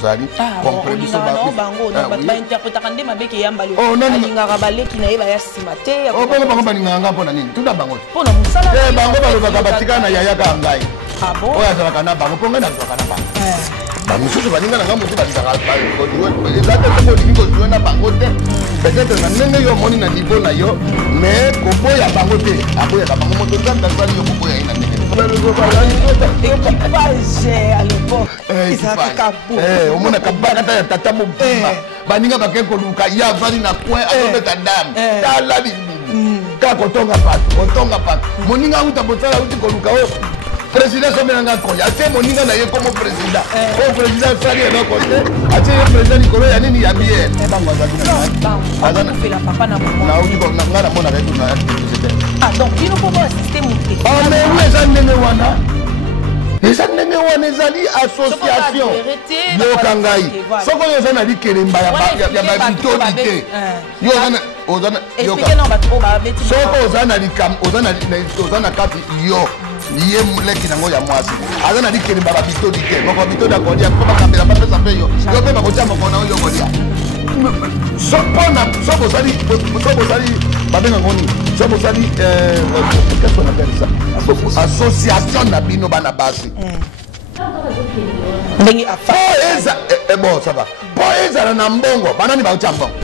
tozali comprendre bango ba interpréter kande mabeke yamba lo alinga baleki na yeba ya simate ya oh bango baninganga mpona nini tunda bango mpona musala bango balobaka batika na yaya ka ngai bon oyo azalaka na bango mponga nazwaka na bango bamosusu baninga na nga mosu balisaka ezate olingi kozwe na bango te peut-être na ndenge yo omoni na niveau na yo mais koboya bango te aboyaka bango moto nzambe azali yo koboya ye na ndenge omonaka bakata ya tata mobimba baninga bake koluka ye avandi na coin azobeta dame tala libumu kaka kotonga pato moninga auta bosala auti koluka oyo président somenanga koya ate moninga na ye komo président o président sali eloko te ate ye président likolo ya nini ya bien bango azanga na monaka etu na donc bino po boassiste mote mais oui eza ndenge wana ezali association yoka ngai soko oyo oza na likelemba ya babitoli te soko oza na kati yo ye leki nango ya mwasi aza na likelemba babitoli te moko bitoli akolia mpo bakambela bapesa mpe yo yo mpe bakotia mokona oyo kolia soko ozali babenga ngoni soko ozali qu'est-ce qu'on appelle ça association na bino bana basi ndenge eza bon ça va po ezala na mbongo banani bakotia mbongo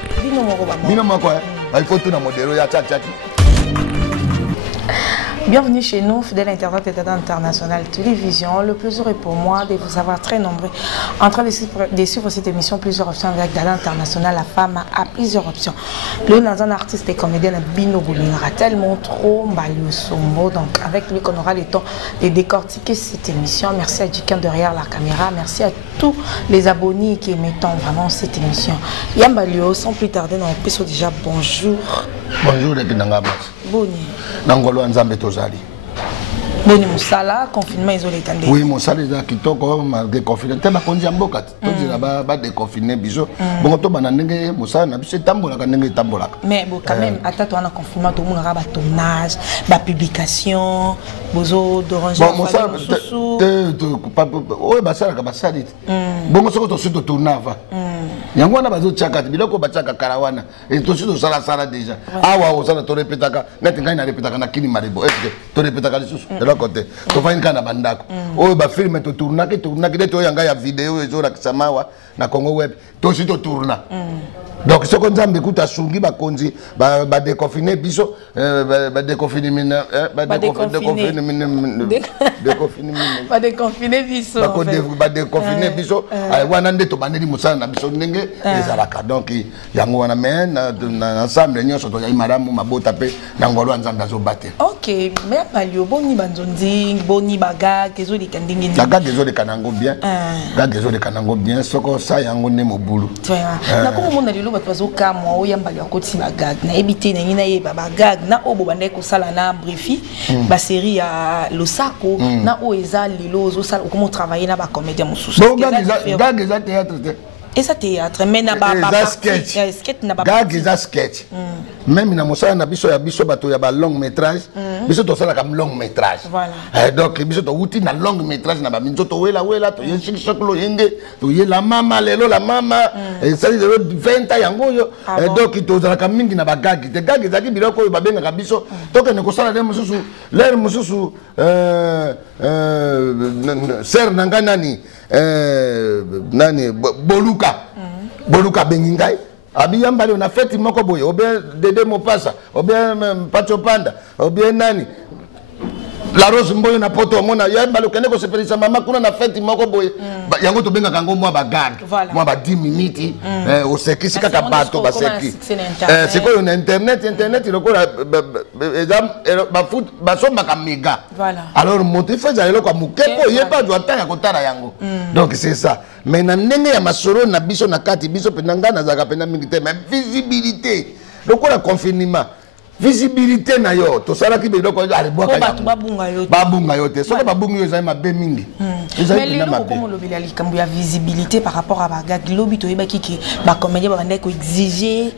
bino moko il faut tout na modelo ya tchaki. Bienvenue chez nous, fidèles internautes et d'État international télévision. Le plaisir est pour moi de vous avoir très nombreux en train de suivre cette émission Plusieurs options avec Dada International. La femme a plusieurs options. Le Nazan artiste et comédienne Bino Goulinara tellement trop Mbalio Sombo. Donc avec lui qu'on aura le temps de décortiquer cette émission. Merci à Jikan derrière la caméra. Merci à tous les abonnés qui émettent vraiment cette émission. Yambalio, sans plus tarder, dans l'épisode déjà bonjour. Bonjour les Kinangamas. Boni. Nangolo Nzambe tozali. Boni musala confinement isolé tande. Oui, musala eza kitoko malgré confinement. Te bakonzi mboka tozila ba déconfiner biso. Bongo to bana ndenge musala na biso tambola ka ndenge tambola. Mais bon quand même attends on a confinement tout le monde ba tournage, ba publication, bozo d'orange. Bon musala oyo basala ka basali. Bongo soko to suto tournava. Yango wana bazo tchaka biloko batchaka karawana et to suto sala déjà. Awa osala to répétaka net ngai na répétaka na kini marebo. Est-ce to répétaka lisusu de l'autre côté. To fa inkana bandako. Oyo ba film to tournaki de to yanga ya vidéo ezo la kisamawa na Congo web. To suto tourna. Donc ce qu'on a écouté à Sungi bakonzi ba déconfiner biso ba déconfiner biso ba déconfiner biso wana ndeto bandeli musala na biso ndenge ezalaka donc yango wana mais na ensemble nyonso to ya maramu mabota pe na ngolo nzamba zo batte. OK mais palio boni banzonzi boni baga kezo de kandingi baga kezo de kanango bien baga kezo de kanango bien soko sa yango ne mobulu na ko mona lelo bato bazoka mwa oyambali akoti bagag na ebité na ngina ye bagag na obo bande ko sala na briefi ba série ya Losako na o eza lelo ozo sala comment travailler na ba comédien mususu gag eza théâtre et ça théâtre mais na ba sketch na ba gag eza sketch même na mosala na biso ya biso bato ya ba long métrage biso to sala comme long métrage voilà donc biso to wuti na long métrage na ba minzoto wela to yeshiki sokolo yenge to yela mama lelo la mama et ça dit 20 ans yango yo donc to sala comme mingi na ba gag te gag ezaki biloko yo ba benga biso to ke ne ko sala de mususu l'air mususu ser nanga nani boluka bengingai abiyambali on a fait moko boye ou bien Dede Mopasa ou bien Pacho Panda ou bien nani la rose mboyo na poto mona yambali kende ko sepelisa mama kuna na fête moko boye yango to benga kango mwa ba gag mwa ba 10 minutes au sekisi kaka bato ba seki c'est quoi on internet lokola ba foot ba somba ka méga alors moto faza eloko mukepo yepa doit tanga kotala yango donc c'est ça mais na ndenge ya masoro na biso na kati biso penanga na zaka pena mingi te mais visibilité lokola confinement visibilité na yo to sala ki be loko ale bwa ka babunga yo te so ba bunga yo za ma be mingi mais les gens comme le bilali comme il y a visibilité par rapport à baga globi to yeba ki ba comédien ba ndeko exiger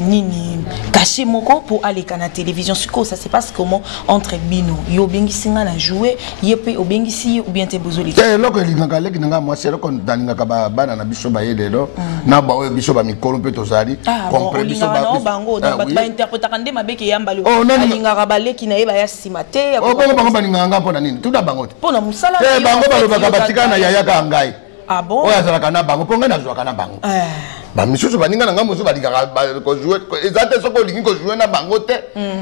nini cacher moko pour aller à la télévision siko ça se passe comment entre bino yo bengi singa na jouer yepe obengisi ou bien te bozoli loko linganga leki nga moi c'est loko daninga ka ba bana na biso ba yelelo na ba o biso ba mikolo pe to zali comprendre biso ba bango ba interpréter kande mabeki yamba lo alinga rabaleki na yeba ya simate bango baninganga mpona nini tuda bango te pona musala bango balobaka batika na yaya ka ngai ah bon oya zala kana bango ponga na zwa kana bango ba misusu baninga nga musu balika ko jouer ezate soko lingi ko jouer na bango te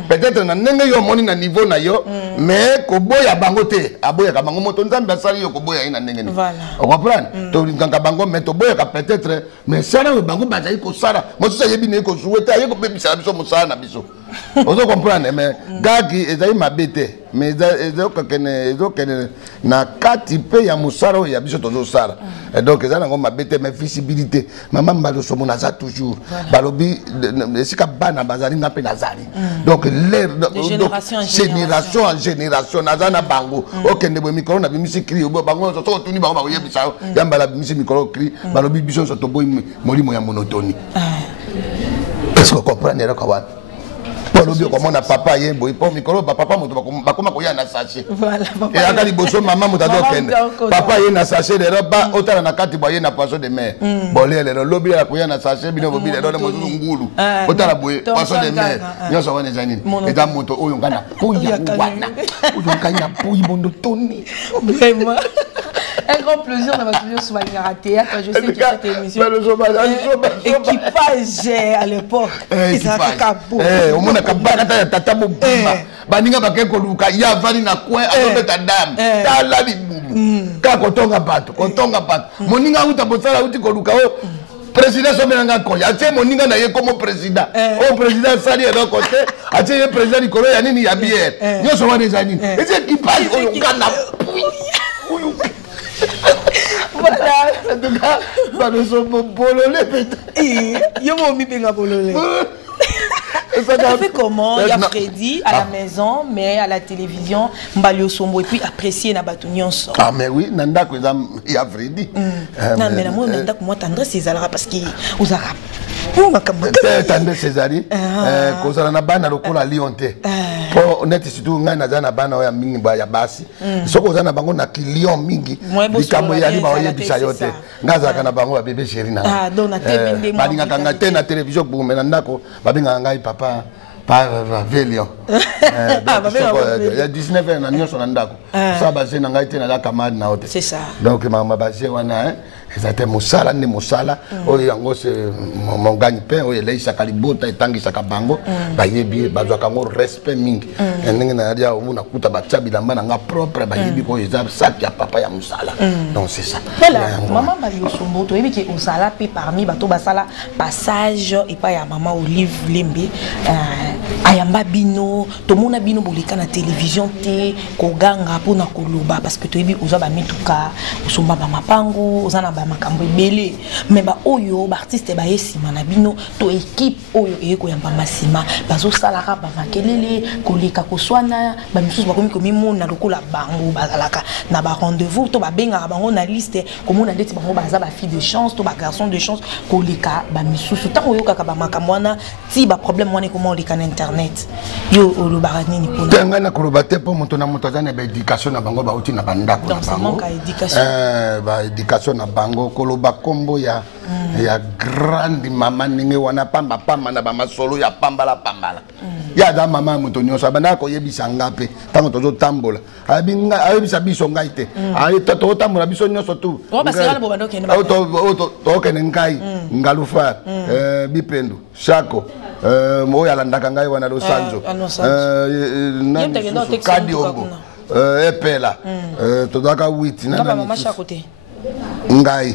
peut-être na ndenge yo moni na niveau na yo mais ko boya bango te aboya ka bango moto nzambe asali yo ko boya ina ndenge ni on comprend to nganga bango mais to boya ka peut-être mais sala bango bazali ko sala mosusu yebi ne ko jouer te ayeko bebisa biso musala na biso ozo comprendre mais gagi ezali mabete mais ezokene na kati pe ya musala ya biso tozo sala donc ezali ngo mabete mais visibilité maman mbalo somo na za toujours balobi esika bana bazali na pe nazali donc l'air génération en génération nazana bango okende bo micro na bimisi cri bango so tuni bango ba yebisa yamba la bimisi micro cri balobi biso so to boy molimo ya monotonie est-ce que comprendre là quoi balobi ko mona papa yembo ipo micro papa moto bakoma ko ya na sachet voilà papa et akali boso maman moto adokende papa ye na sachet de roba otala na kati boye na poisson de mer bolé le lobi la ko ya na sachet bino bobile do mo ngulu otala boye poisson de mer nyoso wana zanini eta moto oyo ngana puya wana oyo kanya puyi bondo toni vraiment un grand plaisir d'avoir toujours sur ma théâtre. Je sais que cette émission équipage à l'époque ils avaient capot au monde a kabaka tata mobimba baninga bakeko luka ya vani na coin azobeta dame tala bibubu ka kotonga bato moninga uta bosala uti koluka o président somenanga koya atie moninga na ye comme président au président sali ero côté atie ye président likolo ya nini ya bière nyoso wana ezani ese équipage oyo kana voilà en tout cas bano so bololé peut-être yo mo mi benga bololé. Ça fait comment? Il y a Freddy à la maison, mais à la télévision, Mbalio Sombo et puis apprécier na batunion sort. Ah mais oui, nanda ko il y a Freddy. Non mais moi nanda ko moi tendre César parce que aux arabes. Tendre Césari ko sala na bana lokola lionté. Po net surtout ngai na zana bana ya mingi ba ya basi. Soko zana bango na client mingi. Likambo ya liba oye bisa yote. Ngaza kana bango ba bébé chéri na. Ah donc na TV ndemo. Ba ninga kanga te na télévision bu mais nanda ko ba binga ngai papa pas Vélion. Il y a 19 ans, nous sommes en d'accord. Ça, basé dans la camarade. C'est ça. Donc, ma basé, c'était Moussala, ni Moussala. C'est mon gagne-pain, il y a Kalibota et Tangi Sakabango. Bayebi, Bazakango, respect mingi. Et nous avons dit, on a coupé Bachabi, la main propre, Bayebi, pour les arbres, ça, il y a papa, il y a Moussala. Donc, c'est ça. Voilà, maman Balio Sombo, tu as vu que Moussala, puis parmi Bato Basala, passage, et pas ya maman Olive Lembe. Ayamba bino to mona bino bolika na télévision te koganga pona koloba parce que toyebi oza ba mituka osomba ba mapango oza na ba makambo ebele mais ba oyo ba artiste ba yesima na bino to équipe oyo eko yamba masima bazo salaka ba makelele koleka koswana ba misusu ba komi komimona lokola bango bazalaka na ba rendez-vous to ba benga bango na liste komona ndeti bango baza ba fille de chance to ba garçon de chance koleka ba misusu tango yo kaka ba makambo wana ti ba problème wana comment on internet yo o lobarani ni pona tenga na kolobate po moto na moto azana ba éducation na bango ba uti na bandako na bango ba éducation na bango koloba kombo ya grande mama ninge wana pamba na ba masolo ya pambala ya da mama moto nyonso bana ko yebisa ngape tango tozo tambola abinga ayebisa biso ngai te ayi to tambola biso nyonso tu o basala bo bando kende ba to kende ngai ngalufa bipendo shako moya landaka ngai wana lo sanzo kadi ongo epela to daka witi na mama shako te ngai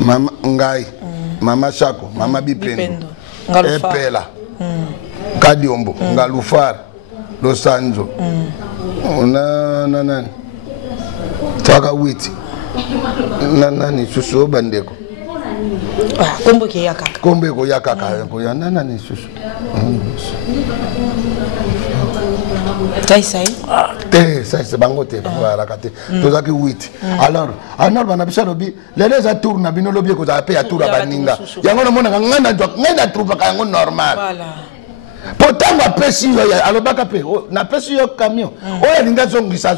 mama ngai mama shako mama bipendo epela kadi ombo ngalufar lo sanzo na taka witi nani susu bandeko kombo ke yakaka kombo ko yakaka ko ya nani susu Ça c'est bango te la kate to zaki 8 alors bana bisa lobi les a tour na bino lobi ko za pe ya tour baninga yango na mona ngana trouve ka yango normal voilà pourtant apesi yo alobaka pe na pesi yo camion oya linga zongisa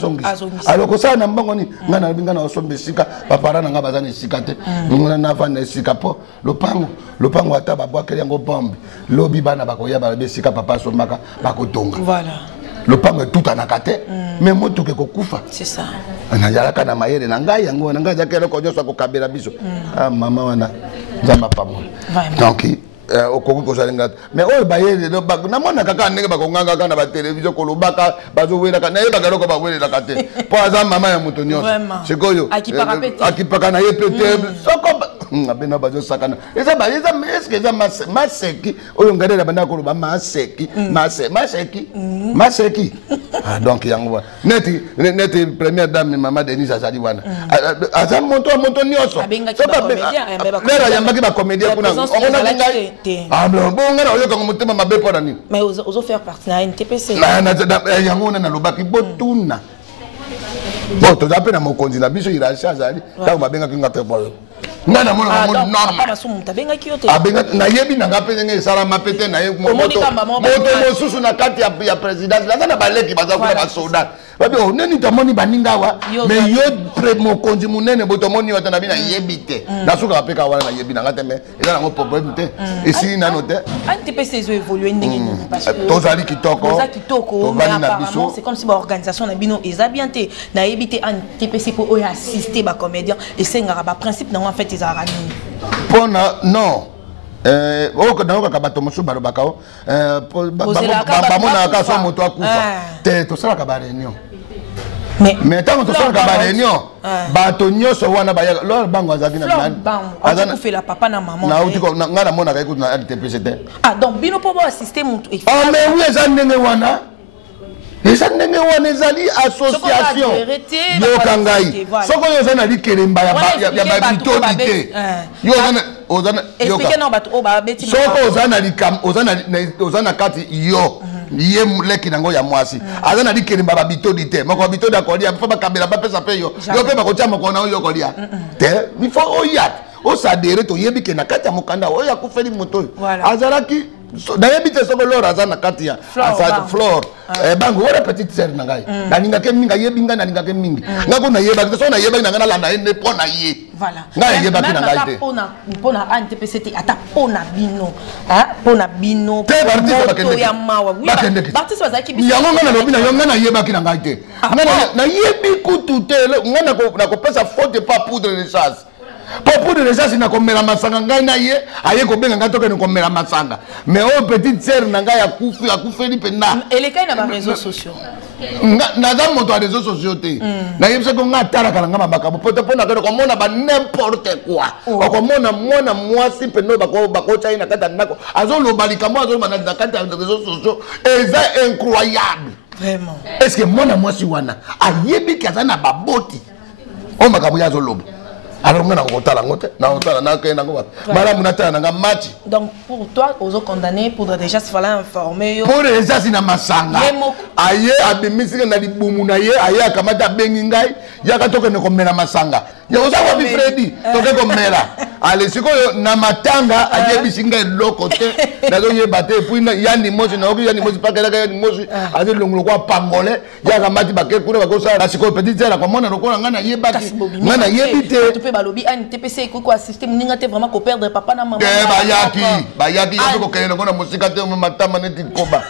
alors ko sa na mbango ni ngana binga na osombe sika papara na nga bazana sika te ngana na vana sika po lopango ata babwakeli yango bombe lobi bana bakoya ba besika papa sombaka bakotonga voilà le pango tout en akate mais moto ke kokufa c'est ça na yalaka na mayele na ngai yango na ngai zakelo ko nyoso ko kabela biso ah mama wana nzamba pamo donc okoki kozalinga mais oyo bayele na mona kaka ndenge bakonganga kana ba télévision ko lobaka bazowela kana yeba galoko bawelela kate po aza mama ya moto nyonso sikoyo akipaka na ye pete soko ngabena bazo sakana eza est-ce que eza maseki oyo ngadela banda ko loba maseki ah donc yango neti première dame mama Denise azali wana aza moto nyonso lera yambaki ba comédien kuna ona ngai ah bon ngana oyo kango mutema mabe pona nini mais ozo faire partie na NTPC na yango na lobaki botuna bon to zape na mokonzi na biso irasha azali tango babenga kinga te boyo ngana mona mo normal pas sumu tabenga kiyote abenga na yebi na ngape ngenge sala mapete na ye moto mosusu na kati ya president la na baleki baza kula ba soldat babi o neni tamoni baninga wa mais yo pre mokonzi munene botomoni wata na bina yebite na suka apeka wala na yebi na ngate me eza na ngo problème te ici na note NTPC zo évoluer ndenge parce que tozali kitoko mais apparemment c'est comme si ba organisation na bino eza bien te na yebite NTPC pour assister ba comédien et c'est ngara ba principe na en fait ils arrangent pona non oko na oka bato mosu balobaka o bamona ka so moto akufa te to sala ka ba réunion mais tant que ça ka ba réunion bato nyonso wana ba lo bango azaki na azana fait la papa na maman na utiko ngana mona ka ikuti na RTPC te ah donc bino po ba assister moto ah mais oui eza ndenge wana ezali association yoka ngai soko yo eza na likelemba ya babitoli te yo soko oza na kati yo ye leki nango ya mwasi aza na likelemba babitoli te moko babitoli akolia fo bakabela bapesa pe yo pe bakotia moko na oyo kolia te il faut oyat osadere toyebi ke na kati ya mokanda oyo akufeli moto azalaki nayebi te soko lor aza na kati ya flore bango wana petite sœur na ngai nalingake mingi ayebi ngai nalingake mingi ngako nayebaki te soko nayebaki na ngai nalanda ye nde mpo na ye ngai ayebaki na ngai te mpo na NTPC te ata mpo na bino te bartiste yango ngai nalobi na yo ngai nayebaki na ngai te nayebi kutu te ngai nakopesa faute pas poudre de chasse pour de recherche na komela masanga ngai na ye aye ko benga ngato ke ko mela masanga mais oh petite sœur na ngai akufeli pena eleka na ba réseaux sociaux na za moto a réseaux sociaux te na yebse ko ngata la kalanga mabaka pote pona ko mona ba n'importe quoi ko mona mwana mwasi peno bako chai na kata ndako azolo balika mo azolo na kata ya réseaux sociaux c'est incroyable vraiment est-ce que mwana mwasi wana ayebi kazana baboti o makabu ya zolobo alors on a otala ngote na otala na kena ngo mala munata na match donc pour toi ozo condamné pour déjà se fallait informer pour déjà sina masanga aye abimisi na libumu na ye aye akamata bengi ngai yaka toke ne komela masanga ya oza wa bi Freddy toke komela ale sikoyo na matanga aye bisinga loko te na zo ye bate puis yani mosi na oki yani mosi pakela yani mosi aze longulo kwa pangole yaka mati bakke kuna bakosa na sikoyo petit zela kwa mona lokola ngana ye baki ngana ye bite balobi NTPC ko assister mninga te vraiment ko perdre papa na maman bayaki yako kene ngona musika te matama neti koba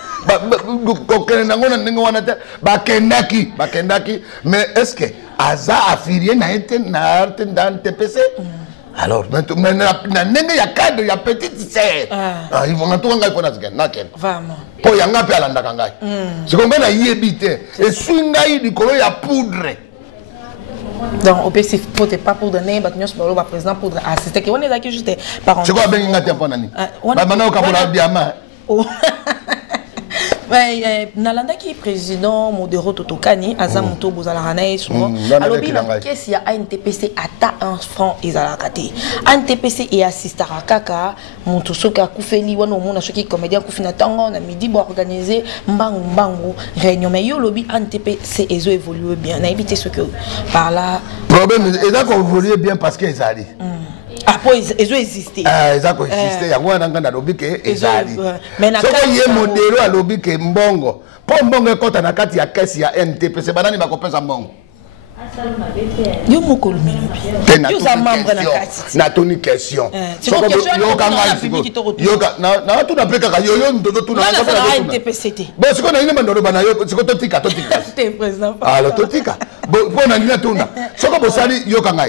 ko kene ngona ndenge wana te bakendaki mais est-ce que aza affilié na arte dans NTPC alors maintenant na ndenge ya cadre ya petite sœur ils vont tout ngai pona zika naken vraiment po yanga pe alanda kangai sikonga na yebite et swingai likolo ya poudre. Donc, au PCF, il ne faut pas pour donner, mais nous sommes président pour assister. On est là qui juste par c'est quoi ben ngati apona ni? Ba mana o kabola biama. Nalanda qui est président Modero Totokani, Azamuto Bozalarané, souvent. Alors, la caisse, il y a NTPC ata un franc Izalakati. NTPC et assiste à Kaka, Montosoka Koufeli, Wano Mona Shoki, comédien Koufina Tango, on a midi pour organiser Mbangu, réunion. Mais yo lobby NTPC, ils ont évolué bien. On a évité ce que par là. Problème, ils ont évolué bien parce qu'ils allaient. Après, ils ont existé. Ils ont existé. Il y a un lobby qui est allé. Mais il y a un modèle à lobby qui est Mbongo. Pour Mbongo, quand on a quatre, il y a caisse, il y a NTP. C'est pas dans les compétences à Mbongo. Yo moko le melobi. Yo za membre na kati. Na toni question. C'est une question yo kanga public to yo na tout na pleka yo ndo tout na NTPCT. Bon c'est qu'on a une mandoro bana yo c'est ko totika. T'es président. Alors totika. Bon na ndina tuna. Soko bosali yo kanga.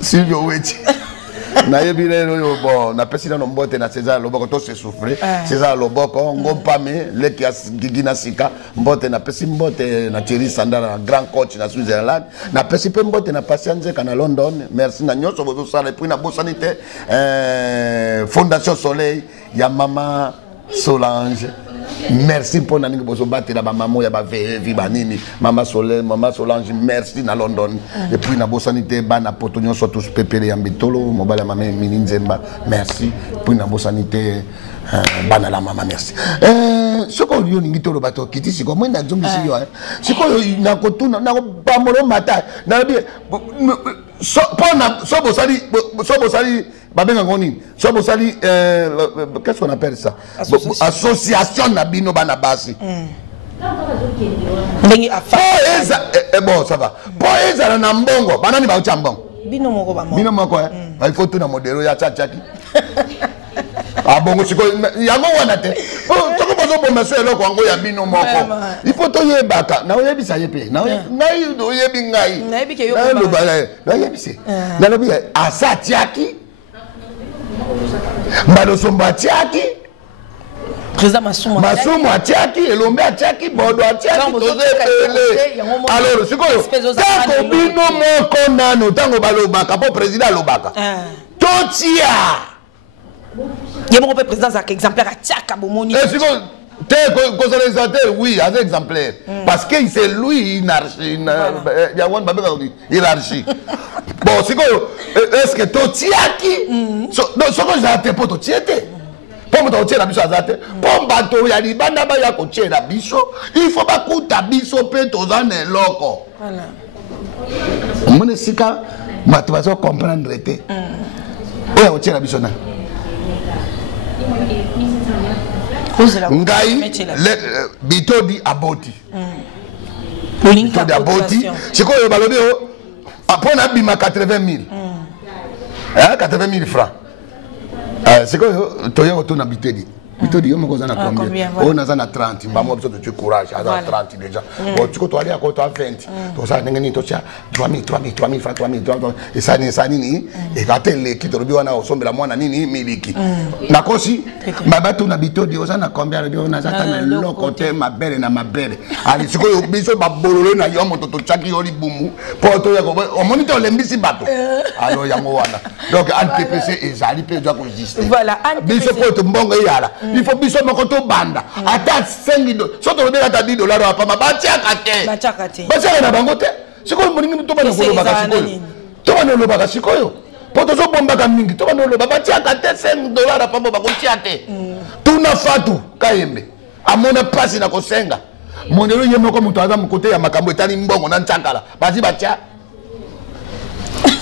Silvio Weti. Na yebile yo bon na pesina no mbote na César Loboko to se souffrir César Loboko ngompame leki gigina sika mbote na pesi mbote na Thierry Sandara grand coach na Switzerland na pesi pe mbote na Patience kana London merci na nyoso bozo sala puis na bosanité Fondation Soleil ya mama Solange. Merci pour naningi bozo battre la maman ya ba vibanini mama Solange merci na London et puis na bosanité bana potonyo so tous pepele ya mbitolo mobala mama mininzemba merci puis na bosanité bana la mama merci soko yo ningi tolo bato kiti siko mwenda zombi siyo siko na kotuna na bamolo mata na bi so bosali babenga ngoni so bosali qu'est-ce qu'on appelle ça association na bino bana basi bon ça va po eza na mbongo banani ba ucha mbongo bino moko il faut tout na modelo ya tchaki ah bongo siko yango wana te toko bozo bomba so eloko yango ya bino moko il faut to yebaka na oyebisa yepe na oyebi ngai na yebi ke yo na yebise na lobi asa tchaki mbalo somba tchaki président Masumu atiaki elombe atiaki bodo atiaki tozepele alors sikoyo tako bino moko nano tango balobaka po président alobaka totia yemo ko président za exemplaire atiaka bomoni sikoyo te consolidateur oui as exemplaire parce que c'est lui hiérarchie ya wan babeka hiérarchie bon sikoyo est-ce que totiaki soko za te poto tiete Pour me la biso azate, pour bato ya libanda ba ya koche la biso, il faut pas kuta biso pe tozane loko. Voilà. Mone sika bato bazo comprendre te. Oya koche la biso na. Ngai bitodi aboti. Bitodi aboti. Siko yo balobi o apona bima 80,000. 80,000 francs. C'est quoi tu as autour d'habiter Bitodi, on a combien? On a 30. Maman a besoin de tu courage. À 30 déjà. Bon, tu peux aller à côté à 20. Tu as 3,000 francs, 3,000. Et ça, ni. Et quand elle quitte le bureau, on a au sommet la moine, ni miliki. Nakosi, ma bateau n'habitodi, on a combien? On a un côté, ma belle et ma belle. Allez, c'est quoi, biso, ma bolole, na yomo, toto, chaki, yoli, boumou. Pour toi, on moniteur les mbisi bateau. Alors, yamoana. Donc, NTPC et Zali, peut doit exister. Voilà, biso, pour te mbongo, yala. Il faut biso mokoto banda. Ata 5 $. Soto le ata $10 apa mabatia kate. Batia na bango te. Sikoyo moningi to bana ko baka sikoyo. To bana lo baka sikoyo. Poto zo bomba ka mingi to bana lo batia kate $5 apa ba ko tiate. Tuna fatu kayembe. Amona pasi na kosenga. Monelo yemo ko mutu aza mukote ya makambo etali mbongo na nchakala. Bazi batia.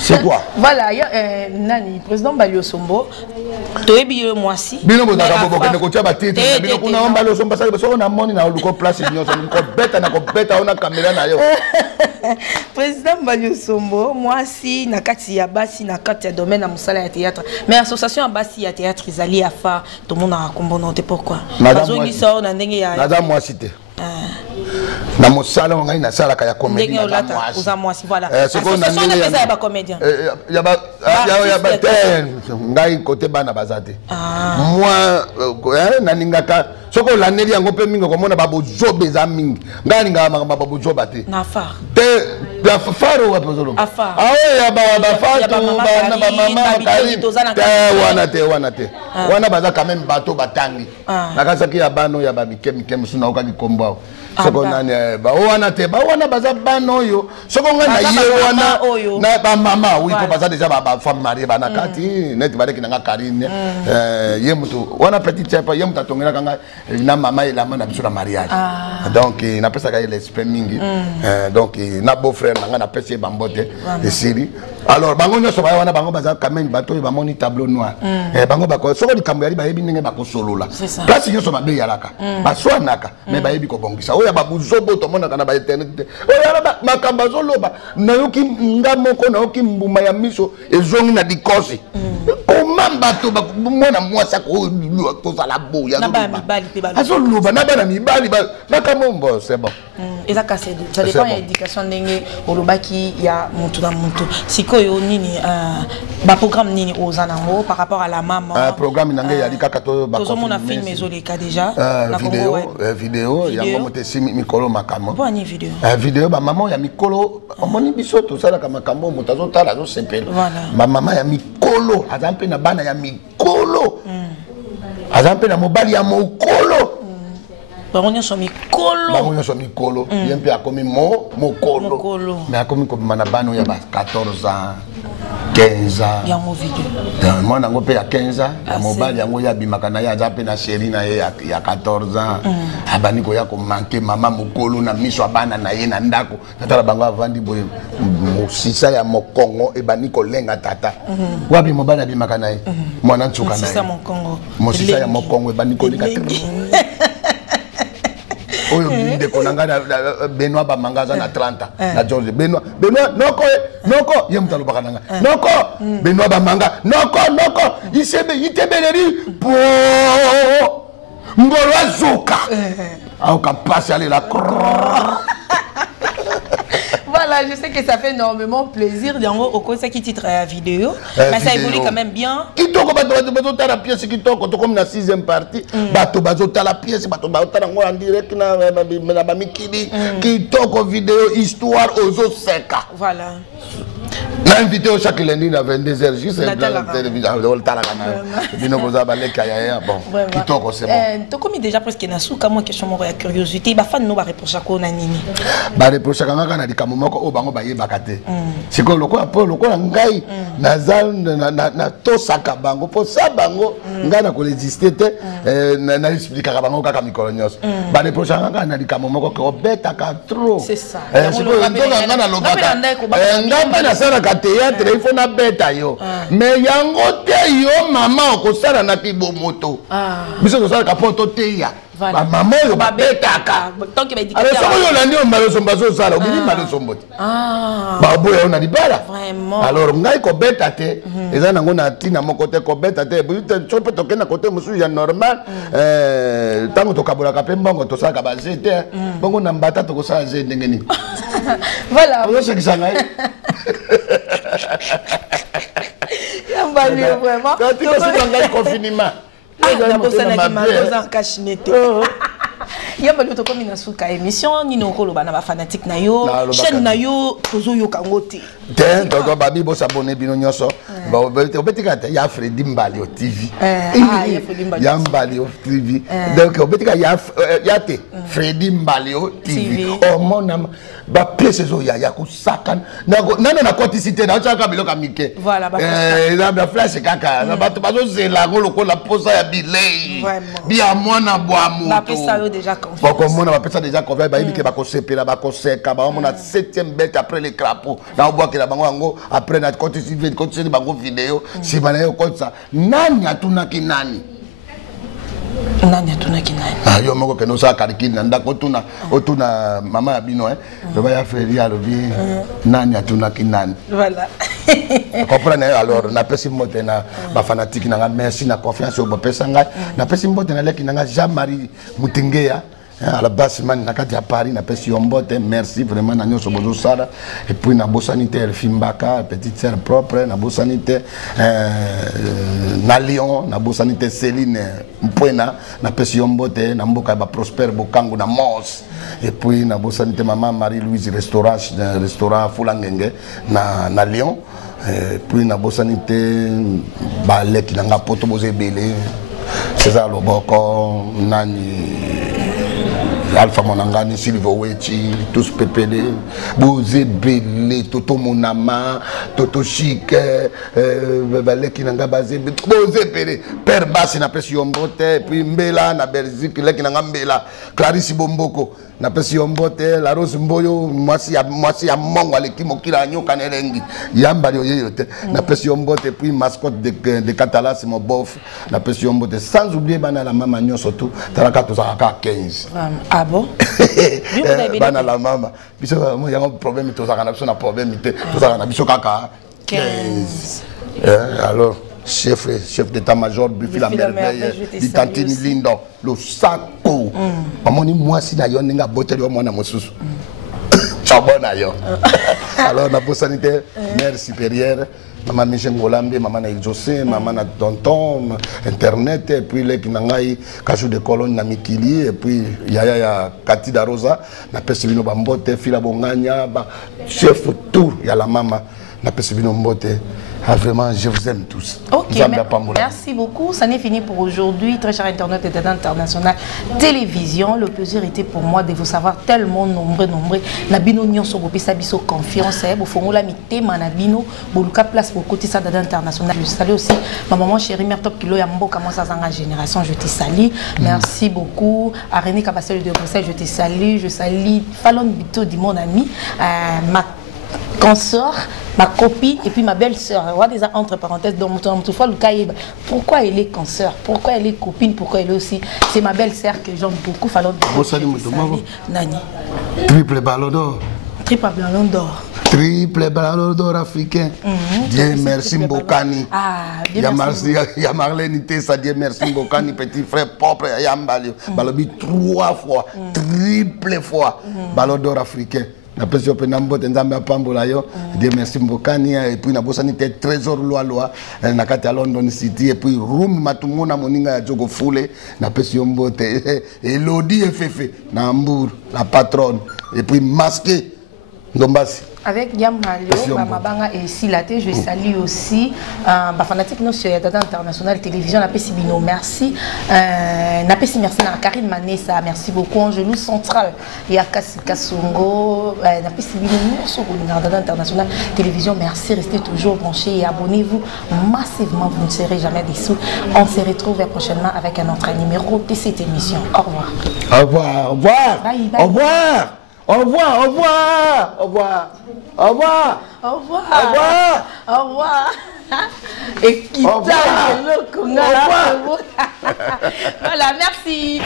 C'est quoi? Voilà, il y a Nani, président Balio Sombo, Toebi Moisi. Bino bozaka boboke ne kotia batete, bino kuna on Balio Sombo ça so na moni na luko place nyo so ko beta ona caméra na yo. Président Balio Sombo, Moisi na kati ya basi na kati ya domaine na musala ya théâtre. Mais association ya basi ya théâtre izali afa tout le monde a comprendre pourquoi. Bazongi ça on a ndenge ya. Nada Moisi te. na mosala ngai na sala ka ya comédie ndenge olata uza mwasi voilà ce qu'on a dit ya ba comédien ya ba ngai côté bana bazate moi naningaka soko laneli yango pe mingi komona babozoba eza mingi ngai ningaka makambo babozoba te na phare te la faro wa pozolo ya bafatu bamama kari te wana te wana baza quand même bato batangi nakasaki ya bano ya bamike mosusu naokaki kombo awo soko nani wana te wana baza bana oyo soko ngai na ye wana na bamama oui po baza déjà bafemme mariée bana kati neti baleki nanga Karine ye mutu wana petit chef ye mutu atongelaka ngai na mama elama na biso na mariage donc napesaka ye l'esprit mingi donc na beau frère nanga napesi ye bambote esili alors bango nyonso baya wana bango baza quand même bato oyo bamoni tableau noir bango bako soko likambo yali bayebi ndenge bakosolola place nyonso mabe yalaka baswanaka mais bayebi kobongisa oyo babuzobo tomonaka na baeternité oyo makambo azoloba nayoki nga moko nayoki mbuma ya miso ezongi na dikosi comment bato mwana mwasi akozala boya azoloba na bana mibali makambo mbo c'est bon eza kasi ça dépend ya éducation ndenge olobaki ya mutu na mutu sikoyo nini baprogramme nini oza nango par rapport à la maman programme nange yali kaka tozomona film ezoleka déjà vidéo yango mote si mikolo makambo boni vidéo bamama ya mikolo omoni biso tosalaka makambo moto azotala azosepela bamama ya mikolo aza mpe na bana ya mikolo aza mpe na mobali ya mokolo bango nyonso mikolo ye mpe akomi mokolo mais akomi kobima na bana oyo ya ba 14 ans 15 ans yango video mwana yango mpe ya 15 ans ya mobali yango ye abimaka na ye aza mpe na sheri na ye ya 14 ans abandi koya komanke mama mokolo na miso ya bana na ye na ndako natala bango avandi boye mosisa ya mokongo ebandi kolenga tata wapi mobali abimaka na ye mwana ntsuka na ye mosisa ya mokongo ebandi kolenga oyo ndeko nanga Benoît Bamanga na 30 na George Benoît noko ye mutu alobaka nanga noko Benoît Bamanga noko itebeleri po ngolo azuka aoka pasi alela Voilà, je sais que ça fait énormément plaisir d'en au cause qui titre la vidéo, mais ça évolue quand même bien. Qui toko bato ta la pièce qui toko to comme la 6e partie, bato ta la pièce bato ta en direct na ba mikili qui toko vidéo histoire aux autres seka. Voilà. Na invité au chaque lundi à 22h juste la télévision on tala kana. Bino boza baleka ya bon. Qui toko c'est bon. To comme déjà presque na souka moi question mo ya curiosité, ba fan no ba reprocher ko na nini. Ba reprocher kanga na dikamo moko o bango ba yebaka te. Siko loko apolo loko ngai nazal na to saka bango po sa bango ngai na ko résister te na expliquer ka bango kaka mikolo nyos. Ba reprocher kanga na dikamo moko ko beta ka trop. C'est ça. Siko ngai na lobaka. Ngai na sala ka théâtre il faut na beta yo. Mais yango te yo mama okosala na kibomoto. Biso to sala ka poto te ya. Maman yo babetaka donc il alors ça yo landi on maloso mbazo sala obini maloso mboti babo ya na libala vraiment alors ngai ko beta te eza nango na tina moko te ko beta te buite chope to kena côté musu ya normal tango to kabola ka pembongo to saka ba zete bongo na mbata to ko sala zete ndenge ni voilà on se kisanga yamba ni vraiment tu vas ngai confinement yamba luto komi na suka émission ni no kolo bana ba fanatique na yo chaîne na yo tozo yo kangote ten to babi bo s'abonner bino nyoso ba obetika te ya Freddy Mbali au TV ya Mbali au TV donc obetika ya te Freddy Mbali au TV oh mon am ba pièce zo ya kusaka nana na quantité na chaka biloka mike voilà ba ba flash kaka na bato bazo zela ngolo ko la posa ya bilei bia mwana bwa moto ba pesa yo déjà confiance bako mona ba pesa déjà confiance ba yibike bako sepela bako seka ba mona 7e bête après les crapauds na bois que la bango ngo après na continue bango vidéo si bana yo konsa nani atunaki nani yo moko ke no sa karikini na ndako otuna mama ya bino ba ya Freddy alobi nani atunaki nani voilà comprendre alors na pesi mbote na ba fanatique na merci na confiance au bopesa ngai na pesi mbote na leki na Jean-Marie Mutingeya à la base man nakati à Paris na pesi yombote merci vraiment na nyoso bozo sala et puis na bosanité El Fimbaka petite sœur propre na bosanité na Lyon na bosanité Céline Mpwena na pesi yombote na mboka ba Prosper Bokangu na Mos et puis na bosanité maman Marie-Louise restaurant Fulangenge na Lyon et puis na bosanité ba leki na poto bozebele César Loboko nani Alpha Monangani, Silvio Wechi, tous PPD, Bozé Belé, Toto Monama, Toto Chic, Leki Nanga Bazé, Bozé Belé, Père Bassi n'a pas si Yombote, puis Mbela, na Belgique, Leki Nanga Mbela, Clarisse Bomboko, n'a pas si Yombote, La Rose Mboyo, moi si à Mongo, Aleki Mokila, Nyo Kanerengi, Yamba Yoyote, n'a pas si Yombote, puis mascotte de Catala, c'est mon bof, n'a pas si Yombote, sans oublier Bana la maman Nyo surtout, Taraka Tozaka 15. Ah bon? Bana la maman. Il y a un problème, il y a un problème, il y a un 15. Alors, chef d'état-major, Buffy la merveille, Ditantini Lindo, le Sako. Moi, si d'ailleurs, on a boté le monde à mon sous. Alors, la sanité, mère supérieure. Maman Michel Ngolambe, maman na José, maman na Tonton, Internet, et puis les Kinangai, Kachou de Colonne, na Mikili, et puis Yaya Katida Rosa, na Pesivino Bambote, Fila Bonganya, chef tout, il y a la maman, na Pesivino Mbote. Ah, vraiment, je vous aime tous. Ok, merci beaucoup. Ça n'est fini pour aujourd'hui. Très cher internaute et international télévision, le plaisir était pour moi de vous savoir tellement nombreux. Nabino nyon sogopi sabiso confiance. Bofongola mitema nabino boluka place pour côté ça international. Je salue aussi ma maman chérie mère top kilo yambo comment ça zanga génération. Je te salue. Merci beaucoup. Arénie Kabassel de Bruxelles, je te salue. Je salue Fallon Bito dit mon ami. Ma consort, ma copine et puis ma belle-sœur. Déjà entre parenthèses, pourquoi elle est consort, pourquoi elle est copine, pourquoi elle est aussi. C'est ma belle-sœur que j'aime beaucoup. Nani. Triple ballon d'or. Triple ballon d'or. Triple ballon d'or africain. Dieu merci Mbokani. Il y a Marlène Tessa, Dieu merci Mbokani, petit frère propre, Yambalio. Balobi 3 fois, triple fois. Ballon d'or africain. Na pesi openambo tenzambe apambola yo Dieu merci Mbokani et puis na bosanité trésor loi na kati à London City et puis room matumona moninga ya Jogo Fule na pesi yombote Elodie Fefe na Hambourg la patronne et puis masqué Ndombasi avec Yamalio, Mabanga et Silaté, je salue aussi fanatique nous sur Dada International Télévision, la Pessibino, merci. Merci à Karine Manessa, merci beaucoup. Angelou Central, Yakasi Kasongo, la Pessibino sur Dada International Télévision, merci. Restez toujours branchés et abonnez-vous massivement, vous ne serez jamais déçus. On se retrouve prochainement avec un autre numéro de cette émission. Au revoir. Au revoir, au revoir. Bye, bye. Au revoir. Au revoir, au revoir, au revoir, au revoir, au revoir, au revoir, au revoir. Et qui t'a le au revoir. Voilà, merci.